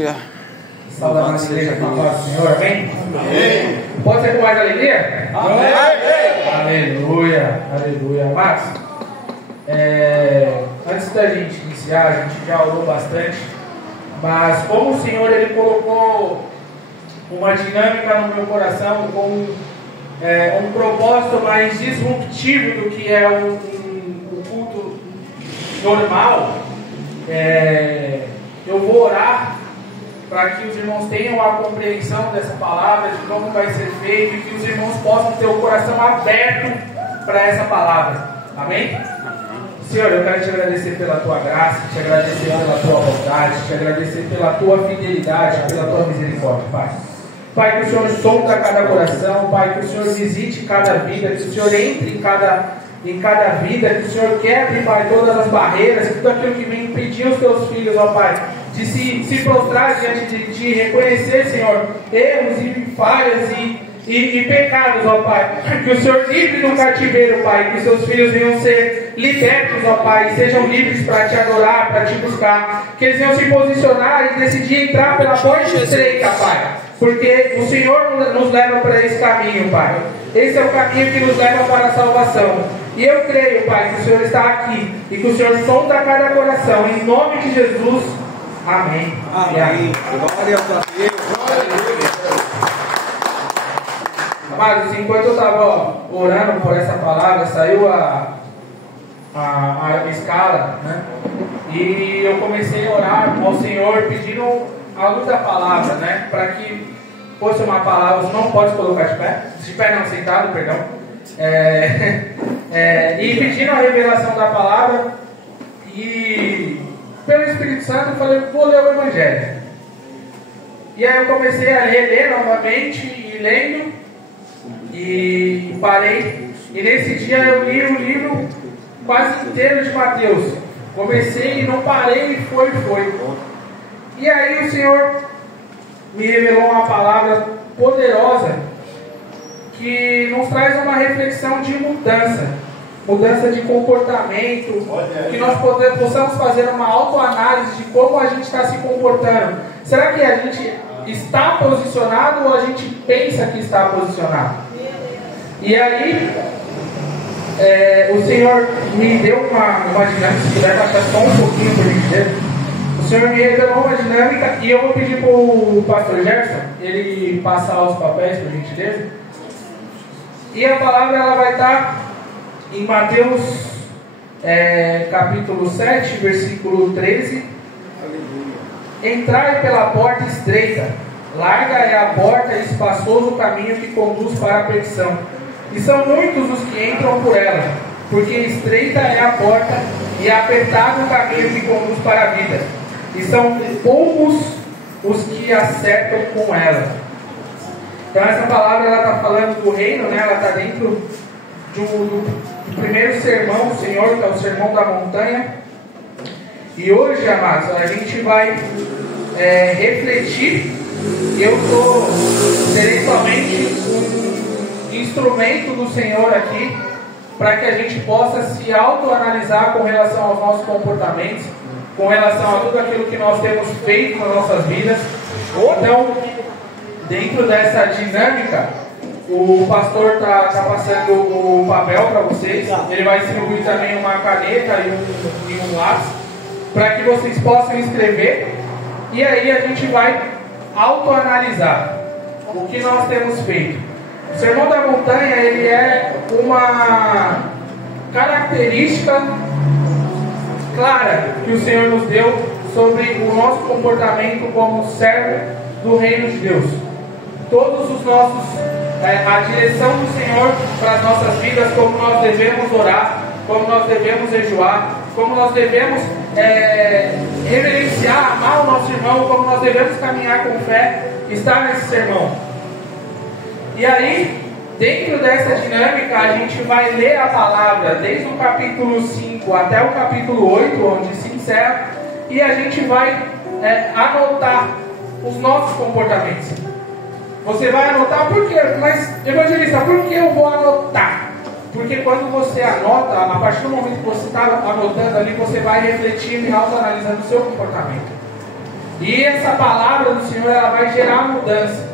Aleluia. Saudade da igreja com a paz do Senhor, amém? Amém. Pode ser com mais alegria? Amém. Aleluia, aleluia. Amados, antes da gente iniciar, a gente já orou bastante, mas como o Senhor ele colocou uma dinâmica no meu coração, com um propósito mais disruptivo do que é um culto normal, eu vou orar para que os irmãos tenham a compreensão dessa palavra, de como vai ser feito, e que os irmãos possam ter o coração aberto para essa palavra. Amém? Senhor, eu quero te agradecer pela tua graça, te agradecer pela tua bondade, te agradecer pela tua fidelidade, pela tua misericórdia, Pai. Pai, que o Senhor sonda cada coração, Pai, que o Senhor visite cada vida, que o Senhor entre em cada vida, que o Senhor quebre, Pai, todas as barreiras, tudo aquilo que vem impedir os teus filhos, ó Pai, de se prostrar diante de Ti, reconhecer, Senhor, erros e falhas e pecados, ó Pai, que o Senhor livre do cativeiro, Pai, que seus filhos venham ser libertos, ó Pai, sejam livres para Te adorar, para Te buscar, que eles venham se posicionar e decidir entrar pela porta estreita, Pai, porque o Senhor nos leva para esse caminho, Pai. Esse é o caminho que nos leva para a salvação. E eu creio, Pai, que o Senhor está aqui e que o Senhor sonda cada coração. Em nome de Jesus. Amém. Amém. Glória a Deus. Amados, enquanto eu estava orando por essa palavra, saiu a escala, né? E eu comecei a orar ao Senhor pedindo a luz da palavra, né? Para que fosse uma palavra. Você não pode colocar de pé não, sentado, perdão. E pedindo a revelação da palavra, e pelo Espírito Santo eu falei, vou ler o Evangelho. E aí eu comecei a reler novamente, e lendo, e parei, e nesse dia eu li o livro quase inteiro de Mateus. Comecei e não parei, e foi. E aí o Senhor me revelou uma palavra poderosa que nos traz uma reflexão de mudança de comportamento, que nós possamos fazer uma autoanálise de como a gente está se comportando. Será que a gente está posicionado ou a gente pensa que está posicionado? E aí o Senhor me deu uma dinâmica, se puder baixar só um pouquinho por gentileza. O Senhor me revelou uma dinâmica e eu vou pedir para o pastor Gerson ele passar os papéis, por gentileza. E a palavra ela vai estar em Mateus capítulo 7, versículo 13. Entrai pela porta estreita, larga é a porta e espaçoso o caminho que conduz para a perdição. E são muitos os que entram por ela, porque estreita é a porta e apertado o caminho que conduz para a vida. E são poucos os que acertam com ela. Então essa palavra ela está falando do reino, né? Ela está dentro do primeiro sermão do Senhor, que é o sermão da montanha. E hoje, amados, a gente vai refletir. Eu serei somente um instrumento do Senhor aqui, para que a gente possa se autoanalisar com relação aos nossos comportamentos, com relação a tudo aquilo que nós temos feito nas nossas vidas. Então, dentro dessa dinâmica, o pastor está passando o papel para vocês. Ele vai distribuir também uma caneta e um lápis, para que vocês possam escrever. E aí a gente vai autoanalisar o que nós temos feito. O Sermão da Montanha ele é uma característica clara que o Senhor nos deu sobre o nosso comportamento como servo do reino de Deus. Todos os nossos, a direção do Senhor para as nossas vidas, como nós devemos orar, como nós devemos jejuar, como nós devemos reverenciar, amar o nosso irmão, como nós devemos caminhar com fé, está nesse sermão. E aí, dentro dessa dinâmica, a gente vai ler a palavra desde o capítulo 5 até o capítulo 8, onde se encerra, e a gente vai anotar os nossos comportamentos. Você vai anotar por quê? Mas, evangelista, por que eu vou anotar? Porque quando você anota, a partir do momento que você está anotando ali, você vai refletindo e autoanalisando o seu comportamento. E essa palavra do Senhor, ela vai gerar mudança.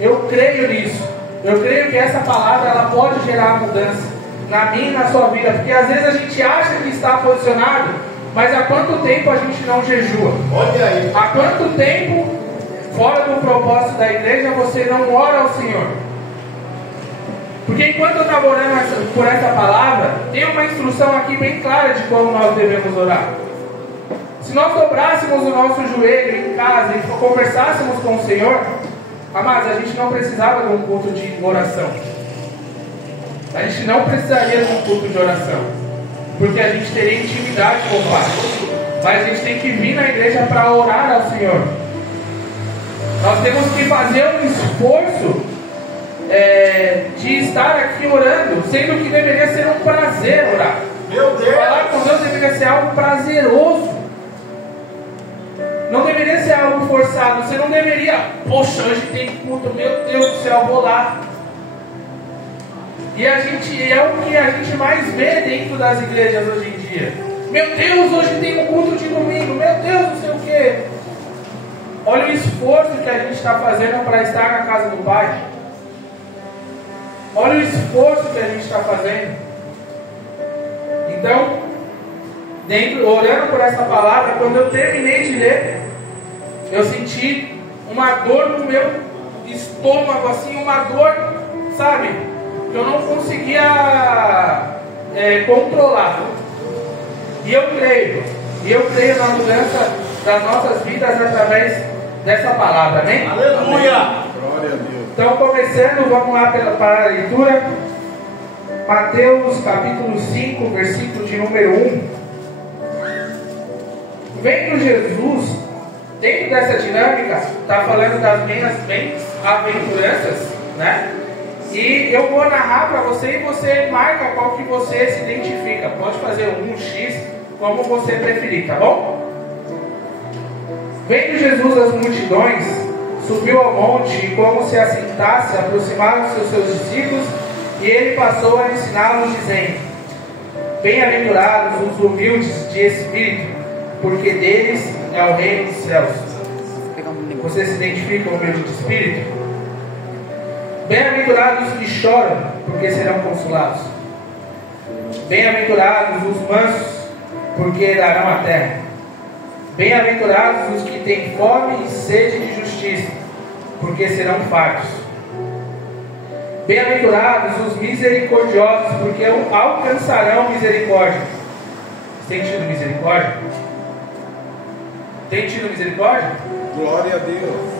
Eu creio nisso. Eu creio que essa palavra, ela pode gerar mudança na minha e na sua vida. Porque às vezes a gente acha que está posicionado, mas há quanto tempo a gente não jejua? Olha aí. Há quanto tempo, fora do propósito da igreja, você não ora ao Senhor? Porque enquanto eu estava orando por essa palavra, tem uma instrução aqui bem clara de como nós devemos orar. Se nós dobrássemos o nosso joelho em casa e conversássemos com o Senhor, amados, a gente não precisava de um culto de oração. A gente não precisaria de um culto de oração, porque a gente teria intimidade com o Pai. Mas a gente tem que vir na igreja para orar ao Senhor. Nós temos que fazer um esforço de estar aqui orando, sendo que deveria ser um prazer orar. Meu Deus! Falar com Deus deveria ser algo prazeroso. Não deveria ser algo forçado. Você não deveria, poxa, hoje tem culto, meu Deus do céu, vou lá. E é o que a gente mais vê dentro das igrejas hoje em dia. Meu Deus, hoje tem um culto de domingo, meu Deus, não sei o que. Olha o esforço que a gente está fazendo para estar na casa do Pai. Olha o esforço que a gente está fazendo. Então, orando por essa palavra, quando eu terminei de ler, eu senti uma dor no meu estômago, assim, uma dor, sabe, que eu não conseguia controlar. E eu creio na mudança das nossas vidas através dessa palavra, amém? Aleluia! Glória a Deus. Então, começando, vamos lá para a leitura. Mateus capítulo 5, versículo de número 1. Vendo Jesus, dentro dessa dinâmica, está falando das bem-aventuranças, né? E eu vou narrar para você e você marca qual que você se identifica. Pode fazer um X, como você preferir, tá bom? Vendo Jesus as multidões, subiu ao monte e, como se assentasse, aproximaram-se os seus discípulos e ele passou a ensiná-los, dizendo: Bem-aventurados os humildes de espírito, porque deles é o reino dos céus. Você se identifica humilde de espírito? Bem-aventurados os que choram, porque serão consolados. Bem-aventurados os mansos, porque herdarão a terra. Bem-aventurados os que têm fome e sede de justiça, porque serão fartos. Bem-aventurados os misericordiosos, porque alcançarão misericórdia. Você tem tido misericórdia? Tem tido misericórdia? Glória a Deus.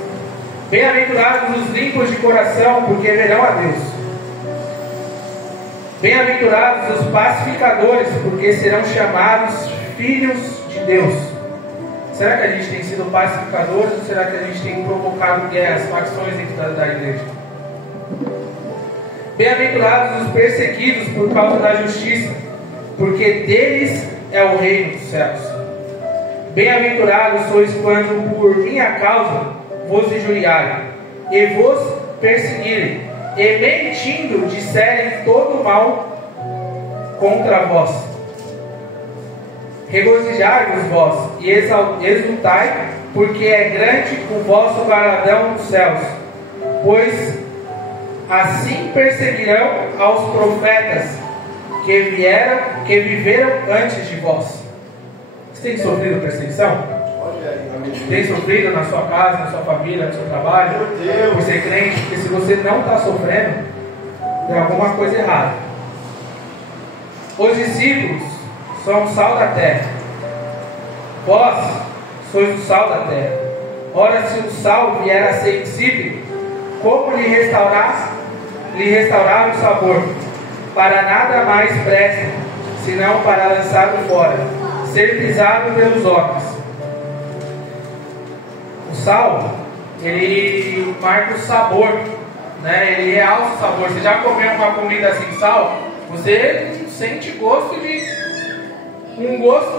Bem-aventurados os limpos de coração, porque verão a Deus. Bem-aventurados os pacificadores, porque serão chamados filhos de Deus. Será que a gente tem sido pacificadores ou será que a gente tem provocado guerras, facções dentro da igreja? Bem-aventurados os perseguidos por causa da justiça, porque deles é o reino dos céus. Bem-aventurados sois quando por minha causa vos injuriarem e vos perseguirem, e mentindo disserem todo mal contra vós. Regozijai-vos vós e exultai, porque é grande o vosso galardão nos céus, pois assim perseguirão aos profetas que viveram antes de vós. Você tem sofrido perseguição? Tem sofrido na sua casa, na sua família, no seu trabalho, por ser crente? Porque se você não está sofrendo, tem alguma coisa errada. Os discípulos são o sal da terra. Vós sois o sal da terra. Ora, se o sal vier a ser insípido, como lhe restaurar o sabor? Para nada mais presta, senão para lançado fora, ser pisado pelos homens. O sal, ele marca o sabor, né? Ele realça o sabor. Você já comeu uma comida sem sal? Você sente gosto de um gosto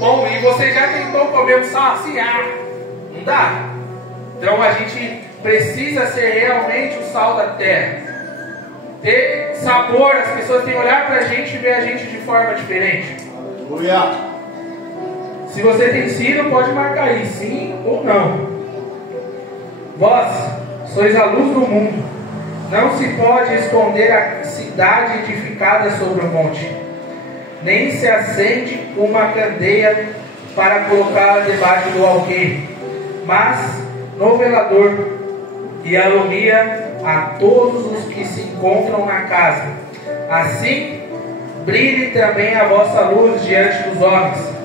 bom. E você já tentou comer o sal assim? Não dá. Então a gente precisa ser realmente o sal da terra, ter sabor. As pessoas têm que olhar pra gente e ver a gente de forma diferente. Aleluia. Se você tem sido, pode marcar aí, sim ou não. Vós sois a luz do mundo. Não se pode esconder a cidade edificada sobre o monte, nem se acende uma candeia para colocá-la debaixo do alqueire, mas no velador, e alumia a todos os que se encontram na casa. Assim brilhe também a vossa luz diante dos homens,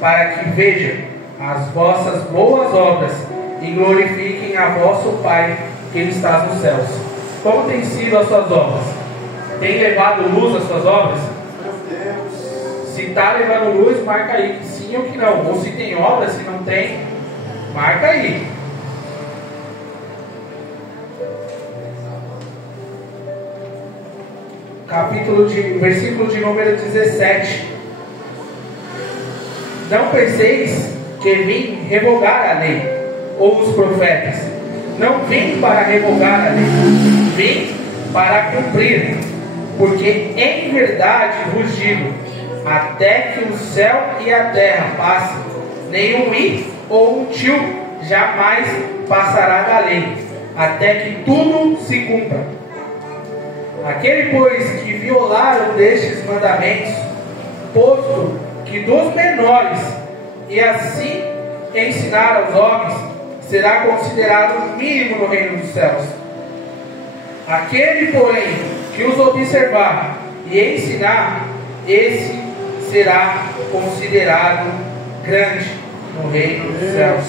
para que vejam as vossas boas obras e glorifiquem a vosso Pai que está nos céus. Como têm sido as suas obras? Tem levado luz às suas obras? Se está levando luz, marca aí que sim ou que não. Ou se tem obra, se não tem, marca aí. Versículo de número 17. Não penseis que vim revogar a lei ou os profetas. Não vim para revogar a lei, vim para cumprir. Porque em verdade vos digo, até que o céu e a terra passem, nem um i ou um tio jamais passará da lei, até que tudo se cumpra. Aquele, pois, que violar um destes mandamentos, posto que dos menores, e assim ensinar aos homens, será considerado mínimo no reino dos céus. Aquele, porém, que os observar e ensinar, esse será considerado grande no reino dos céus.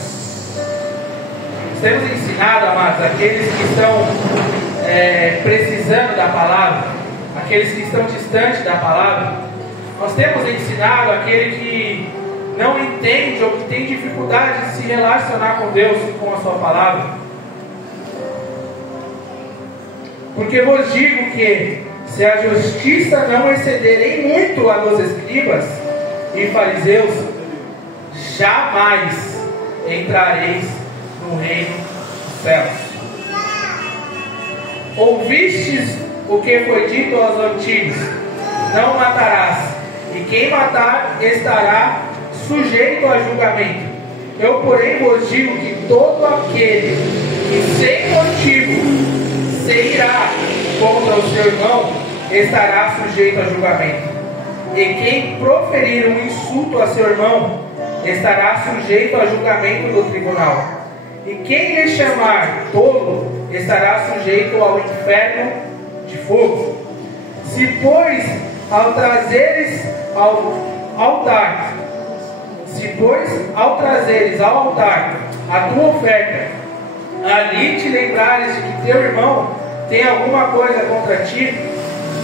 Temos ensinado, amados, aqueles que estão precisando da palavra, aqueles que estão distantes da palavra. Nós temos ensinado aquele que não entende ou que tem dificuldade de se relacionar com Deus e com a sua palavra. Porque vos digo que, se a justiça não exceder em muito a dos escribas e fariseus, jamais entrareis no reino dos céus. Ouvistes o que foi dito aos antigos: não matarás, e quem matar estará sujeito a julgamento. Eu, porém, vos digo que todo aquele que sem motivo se irá contra o seu irmão estará sujeito a julgamento. E quem proferir um insulto a seu irmão estará sujeito a julgamento do tribunal. E quem lhe chamar tolo estará sujeito ao inferno de fogo. Se, pois, ao trazeres ao altar a tua oferta, ali te lembrares de que teu irmão tem alguma coisa contra ti,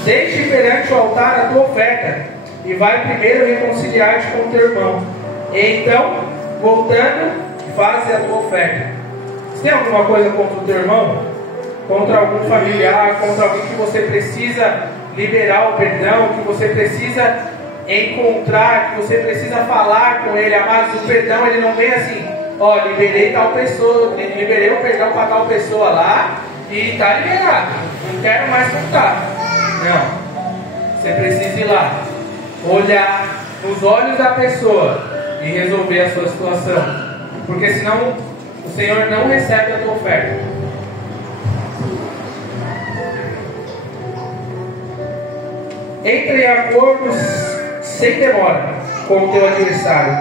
deixe perante o altar a tua oferta, e vai primeiro reconciliar-te com teu irmão, e então, voltando, faze a tua oferta. Se tem alguma coisa contra o teu irmão, contra algum familiar, contra alguém que você precisa liberar o perdão, que você precisa encontrar, que você precisa falar com ele, amados, o perdão ele não vem assim, ó, liberei tal pessoa, liberei o perdão para tal pessoa lá e tá liberado, não quero mais contar. Não, você precisa ir lá, olhar nos olhos da pessoa e resolver a sua situação, porque senão o Senhor não recebe a tua oferta. Entre em acordos sem demora com o teu adversário,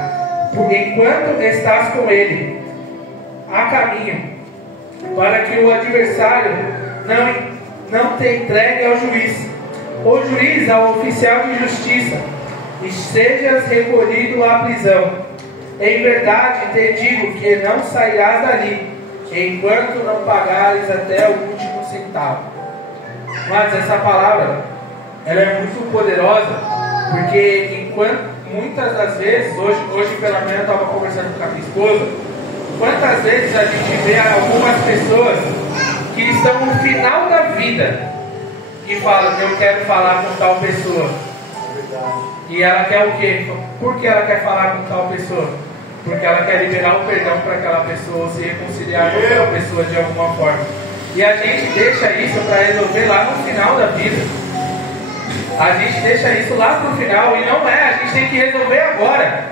porque enquanto estás com ele a caminho, para que o adversário não te entregue ao juiz, o juiz ao oficial de justiça, e sejas recolhido à prisão. Em verdade te digo que não sairás dali, enquanto não pagares até o último centavo. Mas essa palavra, ela é muito poderosa, porque enquanto muitas das vezes, hoje pela manhã eu estava conversando com a minha esposa, quantas vezes a gente vê algumas pessoas que estão no final da vida e falam, eu quero falar com tal pessoa. E ela quer o quê? Por que ela quer falar com tal pessoa? Porque ela quer liberar o perdão para aquela pessoa, se reconciliar com aquela pessoa de alguma forma. E a gente deixa isso para resolver lá no final da vida. A gente deixa isso lá pro final, e não é, a gente tem que resolver agora.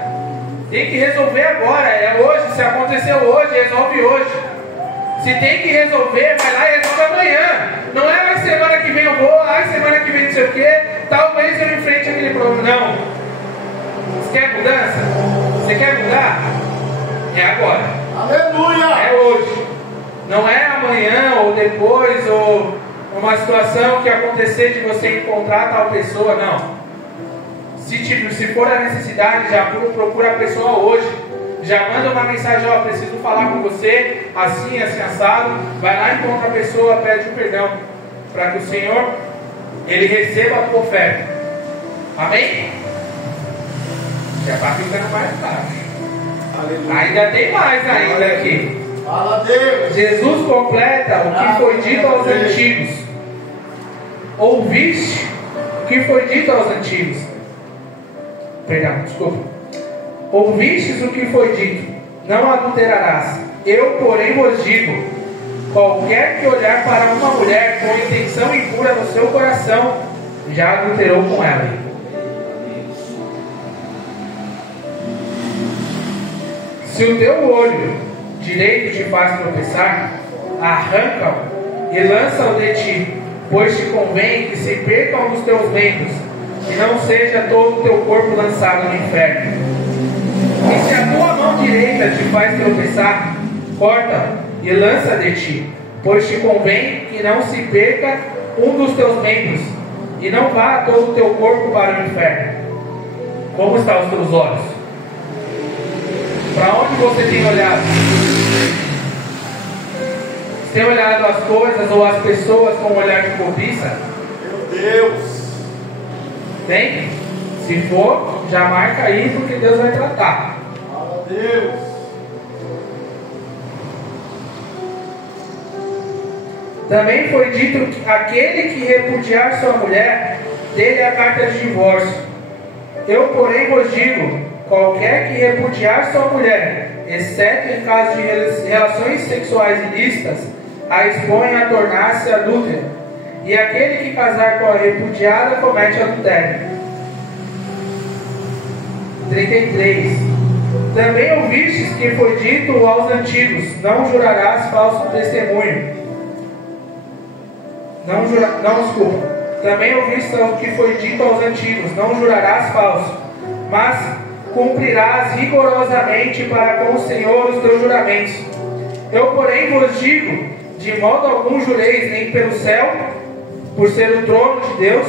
Tem que resolver agora, é hoje. Se aconteceu hoje, resolve hoje. Se tem que resolver, vai lá e resolve amanhã. Não é mais semana que vem eu vou, semana que vem não sei o que, talvez eu enfrente aquele problema. Não. Você quer mudança? Você quer mudar? É agora. Aleluia! É hoje. Não é amanhã ou depois ou uma situação que acontecer de você encontrar tal pessoa, não. Se for a necessidade, já procura a pessoa hoje. Já manda uma mensagem, ó, preciso falar com você, assim, assim, assado. Vai lá, encontra a pessoa, pede um perdão, para que o Senhor, Ele receba a tua oferta. Amém? Já está ficando mais fácil. Aleluia. Ainda tem mais ainda aqui. Fala a Deus. Jesus completa o que foi dito aos antigos. Ouviste o que foi dito aos antigos. Perdão, desculpa. Ouvistes o que foi dito: não adulterarás. Eu, porém, vos digo: qualquer que olhar para uma mulher com intenção impura no seu coração, já adulterou com ela. Se o teu olho direito te faz tropeçar, arranca-o e lança-o de ti, pois te convém que se perca um dos teus membros, e não seja todo o teu corpo lançado no inferno. E se a tua mão direita te faz tropeçar, corta e lança de ti, pois te convém que não se perca um dos teus membros, e não vá todo o teu corpo para o inferno. Como estão os teus olhos? Para onde você tem olhado? Você tem olhado as coisas ou as pessoas com um olhar de cobiça? Meu Deus. Tem? Se for, já marca aí, porque Deus vai tratar. Fala a Deus. Também foi dito que aquele que repudiar sua mulher, dele a carta de divórcio. Eu, porém, vos digo: qualquer que repudiar sua mulher, exceto em caso de relações sexuais ilícitas, a expõe a tornar-se adúltera. E aquele que casar com a repudiada comete adultério. 33. Também ouvistes que foi dito aos antigos: não jurarás falso testemunho. Desculpa. Também ouviste o que foi dito aos antigos: não jurarás falso, mas cumprirás rigorosamente para com o Senhor os teus juramentos. Eu, porém, vos digo: de modo algum jureis, nem pelo céu, por ser o trono de Deus,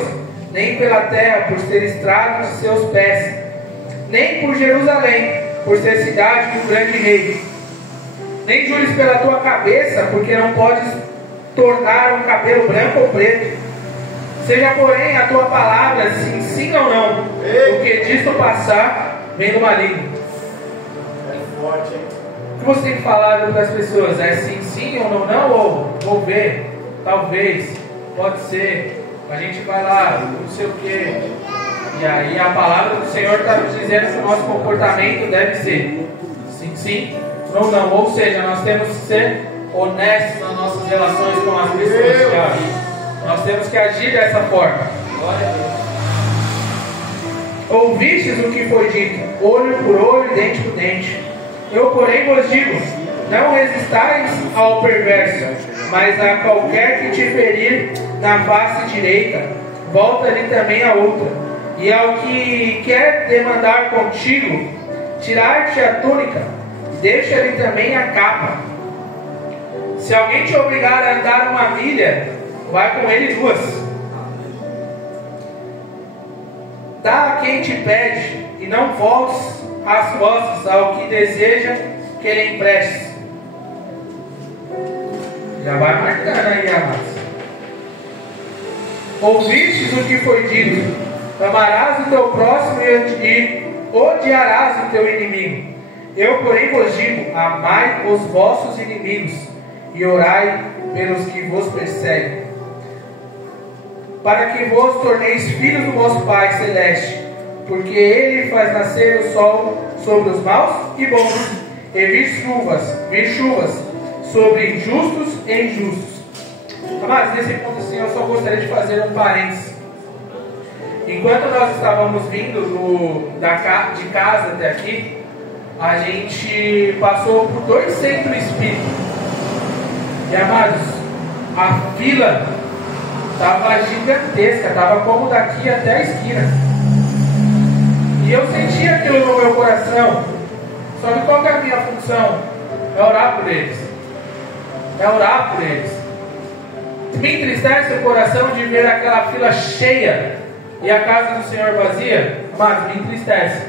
nem pela terra, por ser estrado de seus pés, nem por Jerusalém, por ser cidade do grande rei. Nem jures pela tua cabeça, porque não podes tornar um cabelo branco ou preto. Seja, porém, a tua palavra sim, sim ou não, porque disto passar vem do maligno. É forte, hein? O que você tem falado para as pessoas? É sim, sim ou não, não? Ou vou ver, talvez, pode ser, a gente vai lá, não sei o que. E aí a palavra do Senhor está nos dizendo que o nosso comportamento deve ser sim, sim, não, não. Ou seja, nós temos que ser honestos nas nossas relações com as pessoas que agem. Nós temos que agir dessa forma. Glória a Deus. Ouvistes o que foi dito: olho por olho e dente por dente. Eu, porém, vos digo: não resistais ao perverso, mas a qualquer que te ferir na face direita, volta-lhe também a outra. E ao que quer demandar contigo, tirar-te a túnica, deixa-lhe também a capa. Se alguém te obrigar a andar uma milha, vai com ele 2. Dá a quem te pede, e não voltes as costas ao que deseja que ele empreste. Já vai marcando aí, amados. Ouvistes o que foi dito: amarás o teu próximo e odiarás o teu inimigo. Eu, porém, vos digo: amai os vossos inimigos e orai pelos que vos perseguem, para que vos torneis filhos do vosso Pai Celeste, porque Ele faz nascer o sol sobre os maus e bons, e vir chuvas sobre justos e injustos. Mas nesse ponto assim, eu só gostaria de fazer um parênteses. Enquanto nós estávamos vindo de casa até aqui, a gente passou por 2 centros espíritas. E amados, a fila estava gigantesca, estava como daqui até a esquina. E eu senti aquilo no meu coração. Só que qual que é a minha função? É orar por eles. É orar por eles. Me entristece o coração de ver aquela fila cheia e a casa do Senhor vazia. Mas me entristece.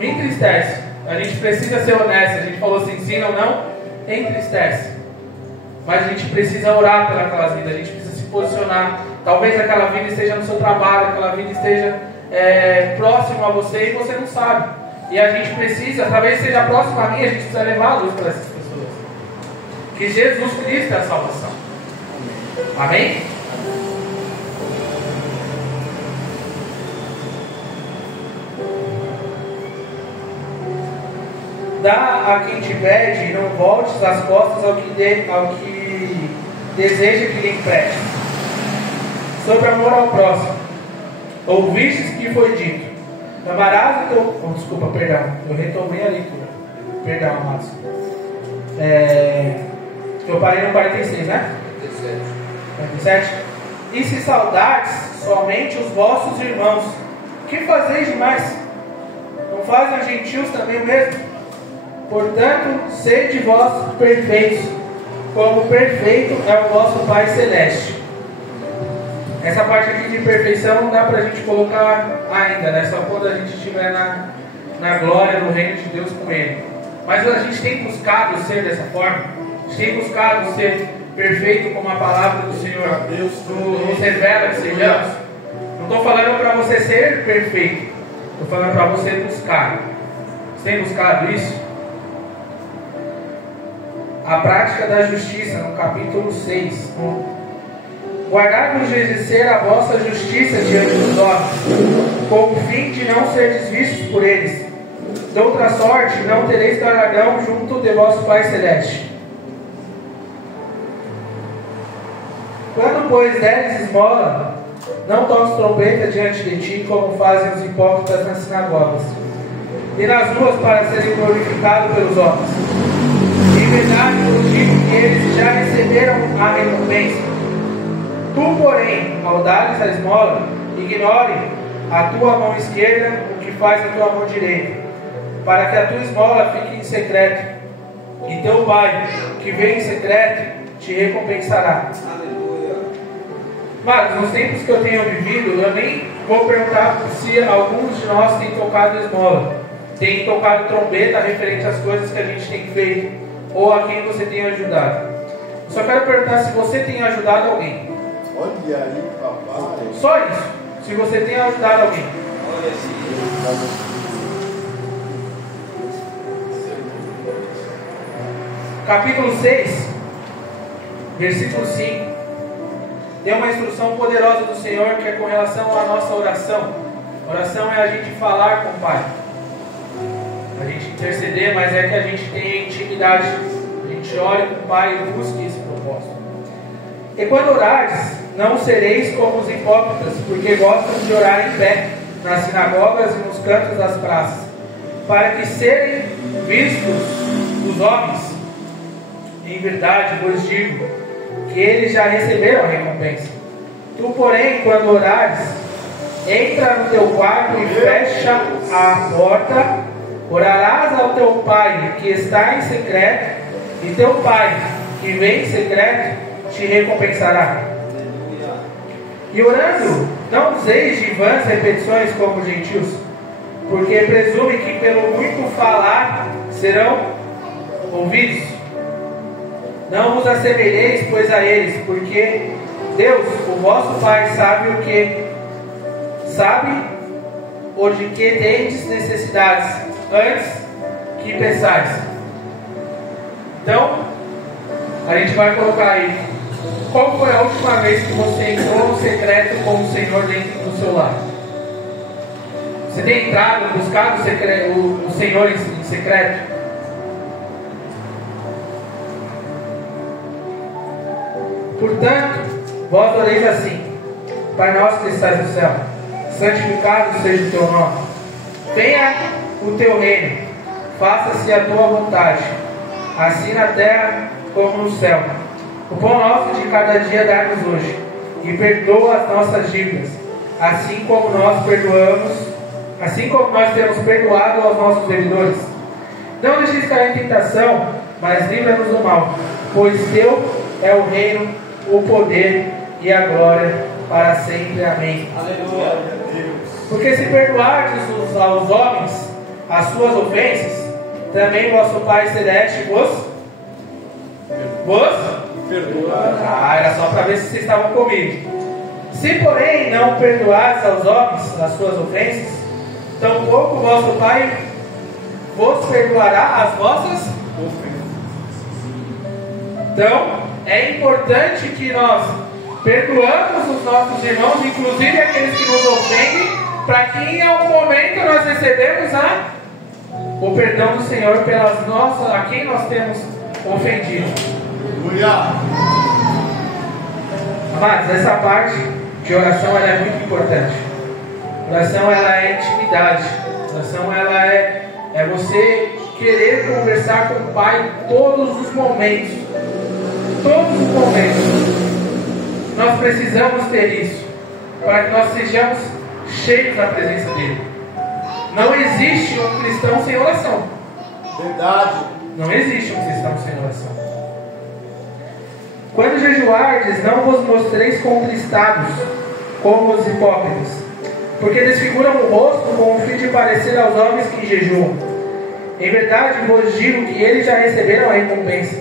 Me entristece. A gente precisa ser honesto. A gente falou assim, sim ou não? Entristece. Mas a gente precisa orar pelas vidas. A gente precisa se posicionar. Talvez aquela vida esteja no seu trabalho, aquela vida esteja próximo a você e você não sabe. E a gente precisa, talvez seja próximo a mim, a gente precisa levar a luz para essas pessoas. Que Jesus Cristo é a salvação. Amém? Dá a quem te pede e não voltes as costas ao que deseja que lhe empreste. Sobre amor ao próximo, ouvistes que foi dito: amarás o teu... desculpa, perdão, eu retomei a leitura. Perdão, Márcio. Eu parei no 46, né? 47. E se saudades somente os vossos irmãos, que fazeis demais? Não fazem os gentios também o mesmo? Portanto, sede vós perfeitos, como perfeito é o vosso Pai Celeste. Essa parte aqui de perfeição não dá para a gente colocar ainda, né? Só quando a gente estiver na glória, no reino de Deus com Ele. Mas a gente tem buscado ser dessa forma. A gente tem buscado ser perfeito como a palavra do Senhor nos revela que sejamos. Não estou falando para você ser perfeito. Estou falando para você buscar. Você tem buscado isso? A prática da justiça, no capítulo 6. Guardai-vos de exercer a vossa justiça diante dos homens, com o fim de não seres vistos por eles. De outra sorte, não tereis galardão junto de vosso Pai Celeste. Quando, pois, deres esmola, não toques trombeta diante de ti, como fazem os hipócritas nas sinagogas e nas ruas, para serem glorificados pelos homens. Em verdade, vos digo que eles já receberam a recompensa. Tu, porém, ao dares a esmola, ignore a tua mão esquerda o que faz a tua mão direita, para que a tua esmola fique em secreto, e teu Pai, que vem em secreto, te recompensará. Aleluia. Mas nos tempos que eu tenho vivido, eu nem vou perguntar se alguns de nós têm tocado esmola, têm tocado trombeta referente às coisas que a gente tem feito, ou a quem você tem ajudado. Eu só quero perguntar se você tem ajudado alguém. Olha aí, papai. Só isso. Se você tem ajudado alguém. Olha assim. Capítulo 6, versículo 5. Tem uma instrução poderosa do Senhor que é com relação à nossa oração. Oração é a gente falar com o Pai. A gente interceder, mas é que a gente tem intimidade. A gente ore com o Pai e busque esse propósito. E quando orares, não sereis como os hipócritas, porque gostam de orar em pé, nas sinagogas e nos cantos das praças, para que serem vistos dos homens. Em verdade vos digo que eles já receberam a recompensa. Tu, porém, quando orares, entra no teu quarto e fecha a porta, orarás ao teu Pai que está em secreto, e teu Pai que vem em secreto te recompensará. E orando, não useis de vãs repetições como os gentios, porque presumem que pelo muito falar serão ouvidos. Não vos assemelheis, pois, a eles, porque Deus, o vosso Pai, sabe o de que tendes necessidades, antes que peçais. Então, a gente vai colocar aí: qual foi a última vez que você entrou no secreto com o Senhor dentro do seu lar? Você tem entrado, buscado o Senhor em secreto? Portanto, vós oreis assim: Pai nosso que estás no céu, santificado seja o teu nome. Venha o teu reino. faça-se a tua vontade, assim na terra como no céu. O pão nosso de cada dia dá-nos hoje, e perdoa as nossas dívidas, assim como nós temos perdoado aos nossos devedores. Não deixes cair em tentação, mas livra-nos do mal, pois teu é o reino, o poder e a glória para sempre. Amém. Aleluia. Porque se perdoardes aos homens as suas ofensas, também vosso Pai Celeste vos Perdoa. era só para ver se vocês estavam comigo. Se porém não perdoardes aos homens as suas ofensas, tampouco vosso Pai vos perdoará as vossas. Então, é importante que nós perdoamos os nossos irmãos, inclusive aqueles que nos ofendem, para que em algum momento nós recebemos o perdão do Senhor pelas nossas, a quem nós temos ofendido. Amados, essa parte de oração ela é muito importante. Oração ela é intimidade. Oração ela é você querer conversar com o Pai todos os momentos. Todos os momentos. Nós precisamos ter isso para que nós sejamos cheios da presença dele. Não existe um cristão sem oração. Verdade. Não existe um cristão sem oração. Quando jejuardes, não vos mostreis contristados, como os hipócritas, porque desfiguram o rosto com o fim de parecer aos homens que jejuam. Em verdade vos digo que eles já receberam a recompensa.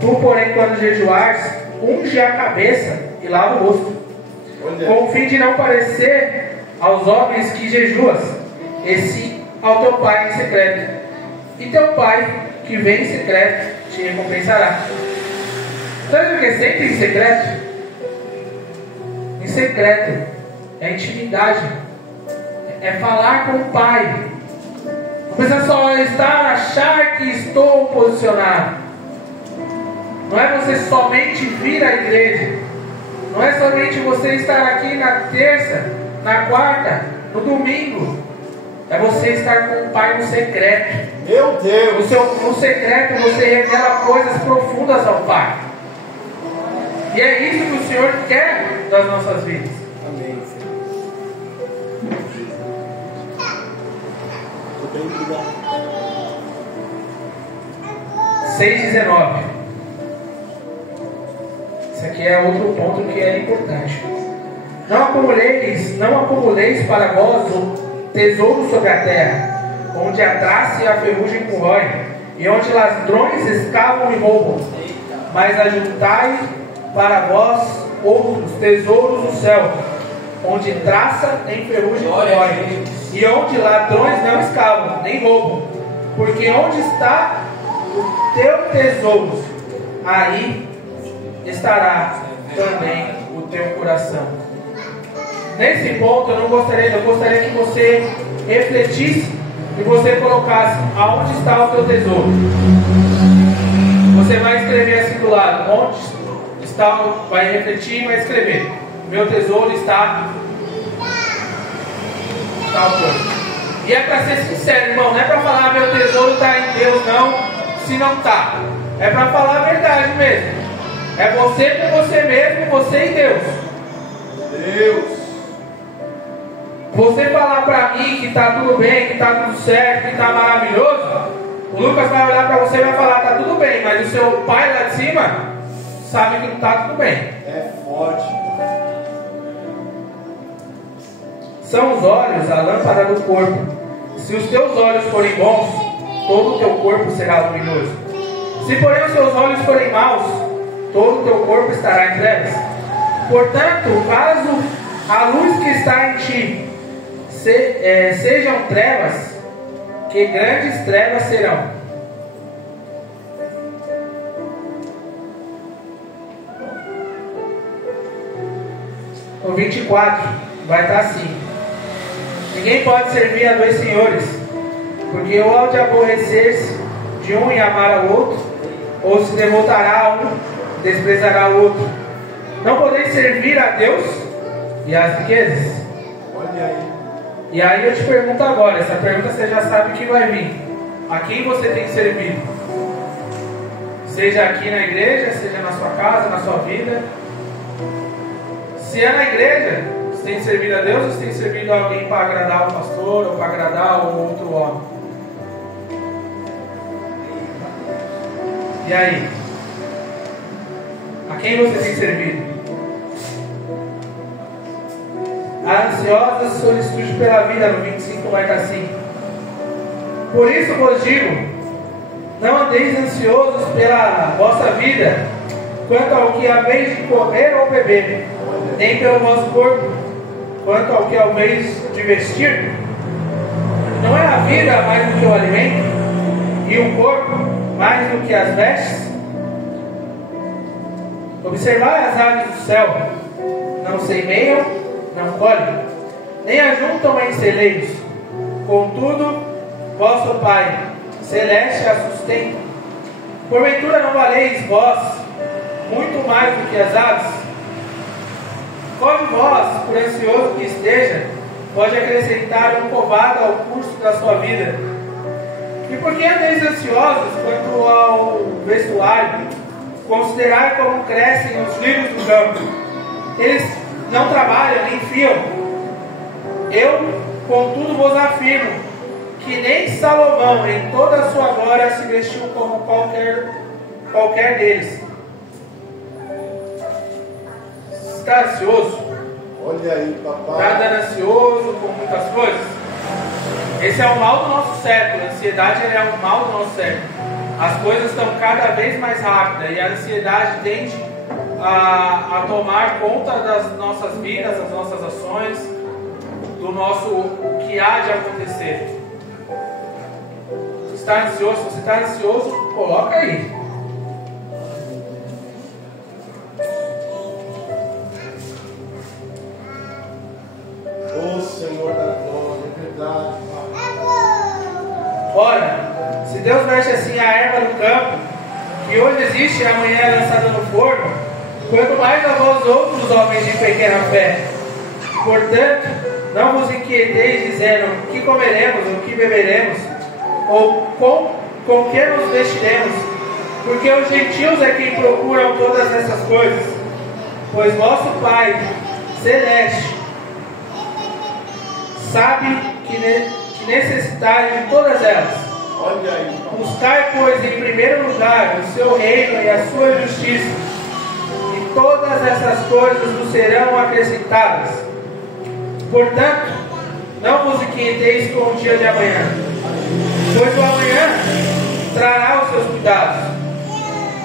Tu, porém, quando jejuares, unge a cabeça e lava o rosto, com o fim de não parecer aos homens que jejuas, e sim ao teu Pai em secreto. E teu Pai, que vem em secreto, te recompensará. Sabe o que é sempre em secreto? Em secreto é intimidade, é falar com o Pai. Não precisa só achar que estou posicionado. Não é você somente vir à igreja. Não é somente você estar aqui na terça, na quarta, no domingo. É você estar com o Pai no secreto. Meu Deus. No secreto você revela coisas profundas ao Pai. E é isso que o Senhor quer das nossas vidas. Amém. 6,19. Esse aqui é outro ponto que é importante. Não acumuleis para vós o tesouro sobre a terra, onde a traça e a ferrugem corroem, e onde ladrões escavam e roubam, mas ajuntai para vós outros tesouros no céu, onde traça nem ferrugem corroem, e onde ladrões não escavam nem roubam, porque onde está o teu tesouro, aí estará também o teu coração. Nesse ponto eu gostaria que você refletisse e você colocasse aonde está o teu tesouro. Você vai escrever assim do lado, onde está, vai refletir e vai escrever: meu tesouro está tal coisa. E é para ser sincero, irmão, não é para falar meu tesouro está em Deus, não, se não está. É para falar a verdade mesmo. É você com você mesmo, você e Deus. Deus. Você falar para mim que está tudo bem, que está tudo certo, que está maravilhoso, o Lucas vai olhar para você e vai falar: está tudo bem, mas o seu pai lá de cima sabe que não está tudo bem. É forte. São os olhos a lâmpada do corpo. Se os teus olhos forem bons, todo o teu corpo será luminoso. Se porém os teus olhos forem maus, todo o teu corpo estará em trevas. Portanto, caso a luz que está em ti sejam trevas, que grandes trevas serão. No 24 vai estar assim: ninguém pode servir a dois senhores, porque ou há de aborrecer-se de um e amar ao outro, ou se devotará a um, desprezará o outro. Não podeis servir a Deus e às riquezas. Olha aí. E aí eu te pergunto agora, essa pergunta você já sabe que vai vir. A quem você tem servido? Seja aqui na igreja, seja na sua casa, na sua vida. Se é na igreja, você tem servido a Deus ou você tem servido a alguém para agradar o pastor ou para agradar o outro homem? E aí? A quem você tem servido? A ansiosa solicitude pela vida, no 25 vai estar assim. Por isso vos digo, não andeis ansiosos pela vossa vida, quanto ao que haveis de comer ou beber, nem pelo vosso corpo, quanto ao que haveis de vestir. Não é a vida mais do que o alimento, e o corpo mais do que as vestes? Observai as aves do céu, não semeiam, não colhem, nem ajuntam em celeiros, contudo, vosso Pai celeste a sustenta. Porventura não valeis vós muito mais do que as aves? Qual de vós, por ansioso que esteja, pode acrescentar um covado ao curso da sua vida? E por que andeis ansiosos quanto ao vestuário? Considerai como crescem os lírios do campo. Eles não trabalham nem fiam. Eu, contudo, vos afirmo que nem Salomão, em toda a sua glória, se vestiu como qualquer deles. Está ansioso? Olha aí, papai. Está andando ansioso com muitas coisas? Esse é o mal do nosso século. A ansiedade é um mal do nosso século. As coisas estão cada vez mais rápidas e a ansiedade tende a tomar conta das nossas vidas, das nossas ações, do nosso o que há de acontecer. Está ansioso? Se você está ansioso, coloca aí. Ô Senhor da glória, é verdade. Ora, se Deus mexe assim a erva do campo, que hoje existe e amanhã é lançada no forno, quanto mais a vós outros homens de pequena fé. Portanto, não vos inquieteis dizendo: que comeremos, ou que beberemos, ou com que nos vestiremos, porque os gentios é quem procuram todas essas coisas. Pois vosso Pai celeste sabe que necessitais de todas elas. Olha aí. Buscai, pois, em primeiro lugar o seu reino e a sua justiça, e todas essas coisas vos serão acrescentadas. Portanto, não vos inquieteis com o dia de amanhã, pois o amanhã trará os seus cuidados.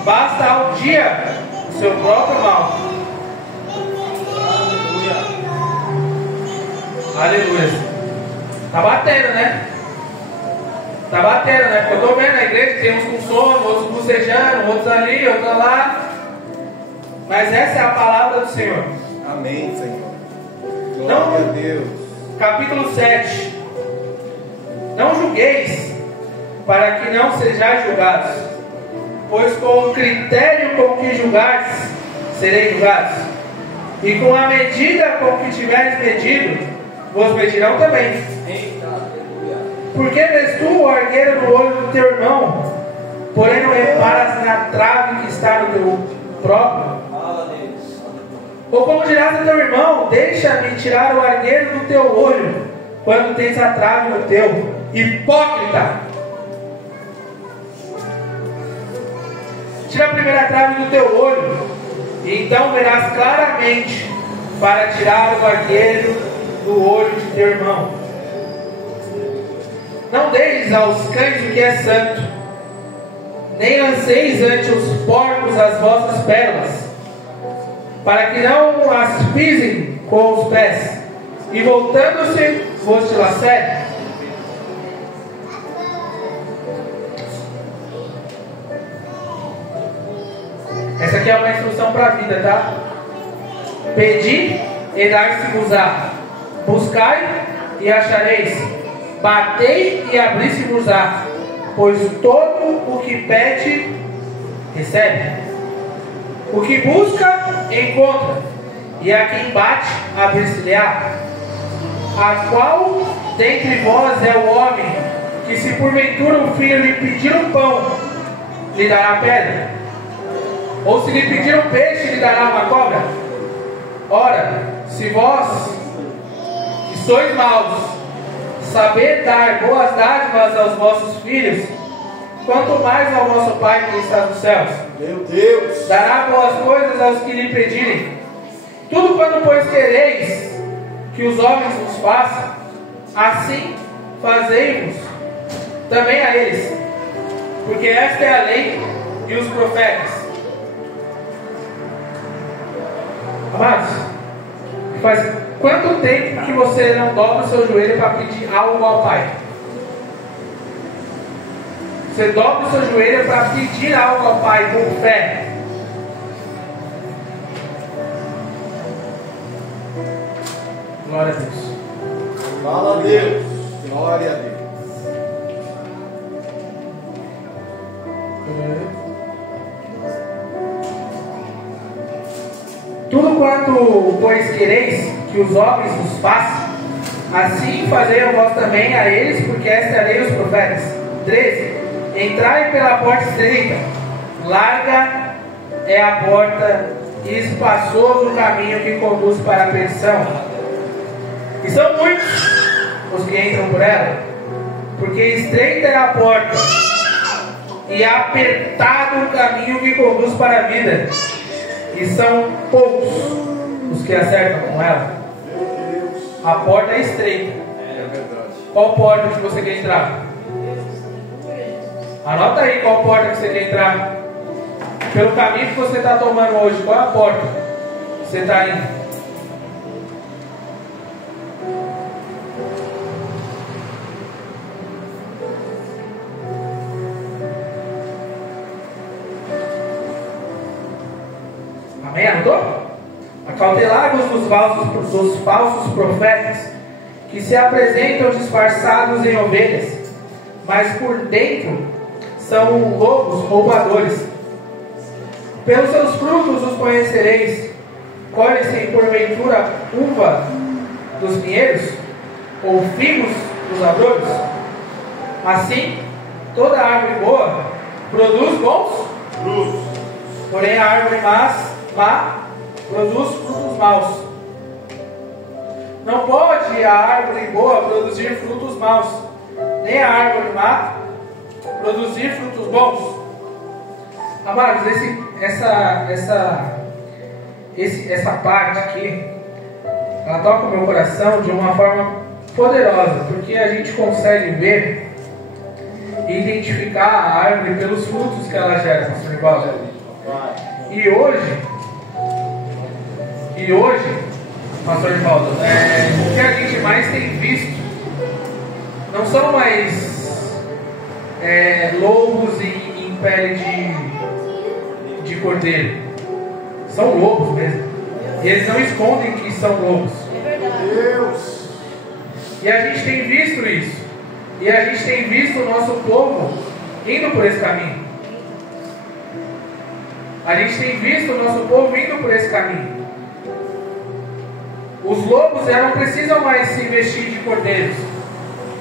Basta ao dia o seu próprio mal. Aleluia. Tá batendo, né? Tá batendo, né? Porque eu tô vendo na igreja, tem uns com sono, outros bocejando, outros ali, outros lá. Mas essa é a palavra do Senhor. Amém, Senhor. Não, glória a Deus. Capítulo 7. Não julgueis, para que não sejais julgados, pois com o critério com que julgares, sereis julgados, e com a medida com que tiveres medido, vos medirão também. Porque vês tu o argueiro no olho do teu irmão, porém não reparas na trave que está no teu próprio? Ou como dirás a teu irmão: deixa-me tirar o argueiro do teu olho, quando tens a trave no teu? Hipócrita! Tira a primeira trave do teu olho, e então verás claramente para tirar o argueiro do olho de teu irmão. Não deis aos cães o que é santo, nem lanceis ante os porcos as vossas pérolas, para que não as pisem com os pés, e voltando-se vos dilacerem. Essa aqui é uma instrução para a vida, tá? Pedi e dar-se-vos-á, buscai e achareis, batei e abri-se-vos-á, pois todo o que pede, recebe. O que busca, encontra, e a quem bate, abrir-se-lhe-á. A qual dentre vós é o homem que se porventura o filho lhe pedir um pão, lhe dará pedra? Ou se lhe pedir um peixe, lhe dará uma cobra? Ora, se vós, que sois maus, saber dar boas dádivas aos vossos filhos, quanto mais ao vosso Pai que está nos céus, Meu Deus. dará boas coisas aos que lhe pedirem. Tudo quanto, pois, quereis que os homens vos façam, assim fazei-vos também a eles, porque esta é a lei e os profetas. Amados, faz quanto tempo que você não dobra o seu joelho para pedir algo ao Pai? Você dobra o seu joelho para pedir algo ao Pai com fé. Glória a Deus. Fala a Deus. Glória a Deus. Tudo quanto, pois, quereis que os homens vos façam, assim fazei vós também a eles, porque esta é a lei dos profetas. 13. Entrai pela porta estreita, larga é a porta e espaçoso o caminho que conduz para a perdição. E são muitos os que entram por ela, porque estreita é a porta e apertado o caminho que conduz para a vida, e são poucos os que acertam com ela. A porta é estreita. É verdade. Qual porta que você quer entrar? Anota aí qual porta que você quer entrar. Pelo caminho que você está tomando hoje, qual é a porta que você está indo? Amém? Anotou? Acautelai-vos dos falsos profetas, que se apresentam disfarçados em ovelhas, mas por dentro são lobos roubadores. Pelos seus frutos os conhecereis. Colhe-se porventura uva dos pinheiros, ou figos dos abrolhos? Assim, toda árvore boa produz bons frutos, porém a árvore má produz frutos maus. Não pode a árvore boa produzir frutos maus, nem a árvore má produzir frutos bons. Amados, essa parte aqui, ela toca o meu coração de uma forma poderosa, porque a gente consegue ver e identificar a árvore pelos frutos que ela gera, pastor Nivaldo. E hoje, pastor Nivaldo, o que a gente mais tem visto não são mais lobos em pele de cordeiro. São lobos mesmo. E eles não escondem que são lobos. Deus. E a gente tem visto isso. E a gente tem visto o nosso povo indo por esse caminho. A gente tem visto o nosso povo indo por esse caminho. Os lobos não precisam mais se vestir de cordeiros.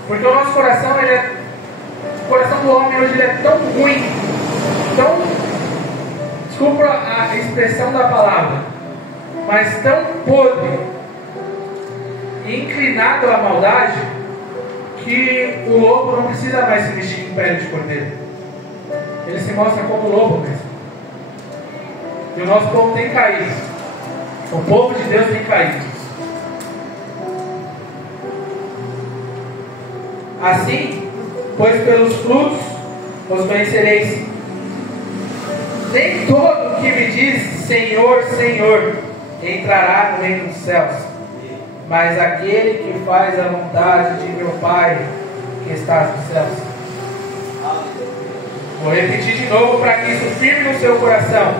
Porque o nosso coração, o coração do homem hoje ele é tão ruim, tão, desculpa a expressão da palavra, mas tão podre e inclinado à maldade, que o lobo não precisa mais se vestir em pele de cordeiro. Ele se mostra como lobo mesmo. E o nosso povo tem caído. O povo de Deus tem caído. Assim, pois pelos frutos os conhecereis. Nem todo que me diz Senhor, Senhor entrará no reino dos céus, mas aquele que faz a vontade de meu Pai que está nos céus. Vou repetir de novo para que isso firme no seu coração.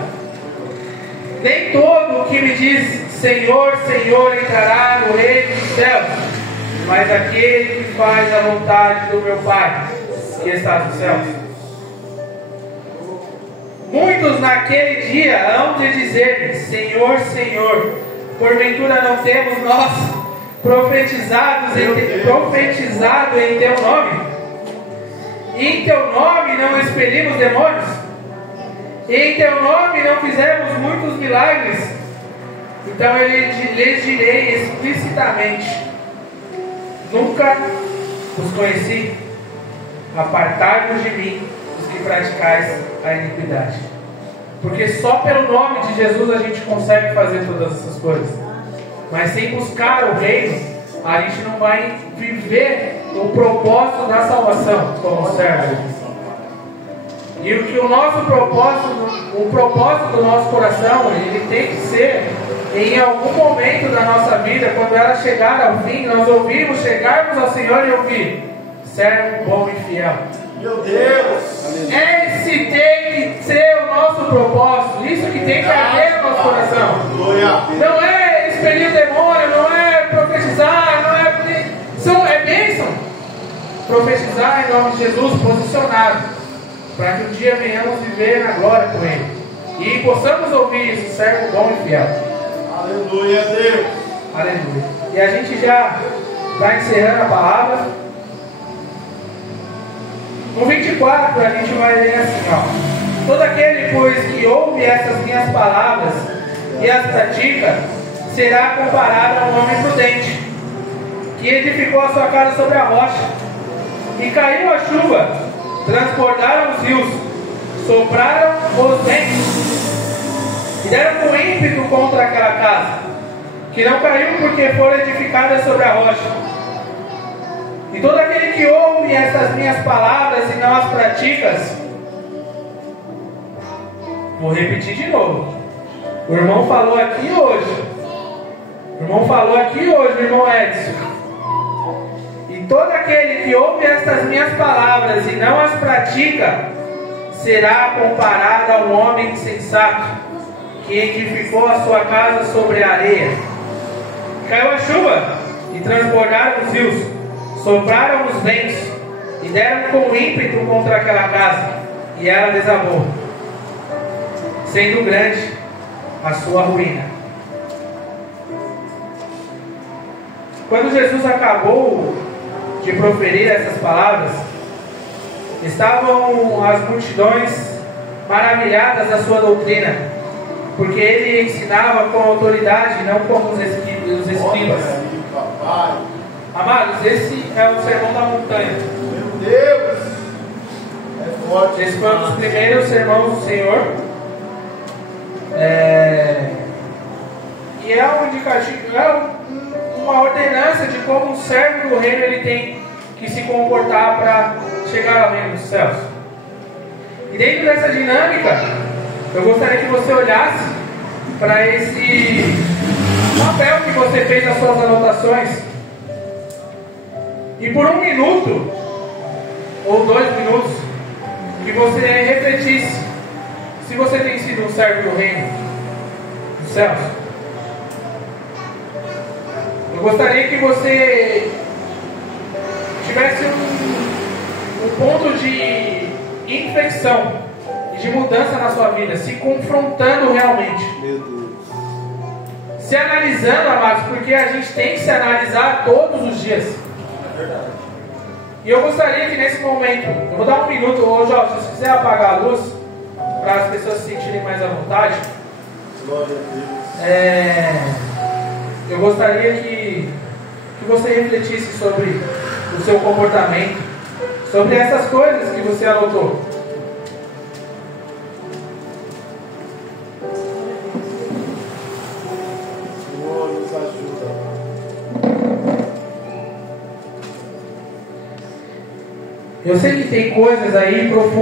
Nem todo que me diz Senhor, Senhor entrará no reino dos céus, mas aquele que faz a vontade do meu Pai que está nos céus. Muitos naquele dia hão de dizer-me Senhor, Senhor, porventura não temos nós profetizado em teu nome, E em teu nome não expelimos demônios? E em teu nome não fizemos muitos milagres? Então lhes direi explicitamente: nunca os conheci. Apartai-vos de mim, os que praticais a iniquidade. Porque só pelo nome de Jesus a gente consegue fazer todas essas coisas. Mas sem buscar o reino, a gente não vai viver o propósito da salvação como servo. E o que o propósito do nosso coração, ele tem que ser, em algum momento da nossa vida, quando ela chegar ao fim, nós ouvimos, chegarmos ao Senhor e ouvir: servo bom e fiel. Meu Deus! Esse tem que ser o nosso propósito. Isso que tem que arder no nosso coração. Não é expelir o demônio, não é profetizar, não é... É bênção. Profetizar em nome de Jesus, posicionado, para que um dia venhamos viver na glória com Ele. E possamos ouvir isso, servo bom e fiel. Aleluia, Deus! Aleluia. E a gente já está encerrando a palavra. No 24 a gente vai ler assim, ó: todo aquele, pois, que ouve essas minhas palavras e as pratica, será comparado a um homem prudente, que edificou a sua casa sobre a rocha. E caiu a chuva, transbordaram os rios, sopraram os ventos, e deram com ímpeto contra aquela casa, que não caiu porque foi edificada sobre a rocha. E todo aquele que ouve estas minhas palavras e não as pratica, vou repetir de novo. O irmão falou aqui hoje. O irmão Edson. E todo aquele que ouve estas minhas palavras e não as pratica, será comparado a um homem insensato, que edificou a sua casa sobre a areia. Caiu a chuva, e transbordaram os rios, sopraram os ventos, e deram com ímpeto contra aquela casa, e ela desabou, sendo grande a sua ruína. Quando Jesus acabou de proferir essas palavras, estavam as multidões maravilhadas da sua doutrina, porque ele ensinava com autoridade, não como os escribas. Amados, esse é o sermão da montanha. Meu Deus! É forte. Esse foi um dos primeiros sermões do Senhor. E é um indicativo, uma ordenança de como um servo do reino ele tem que se comportar para chegar ao reino dos céus. E dentro dessa dinâmica, eu gostaria que você olhasse para esse papel que você fez nas suas anotações. E por 1 minuto, ou 2 minutos, que você refletisse se você tem sido um servo do reino dos céus. Eu gostaria que você tivesse um ponto de inflexão e de mudança na sua vida, se confrontando realmente. Meu Deus. Se analisando, amados, porque a gente tem que se analisar todos os dias. E eu gostaria que nesse momento, eu vou dar 1 minuto, ô Jorge, se você quiser apagar a luz, para as pessoas se sentirem mais à vontade. Glória a Deus. Eu gostaria que você refletisse sobre o seu comportamento, sobre essas coisas que você anotou. Senhor, nos ajuda. Eu sei que tem coisas aí profundas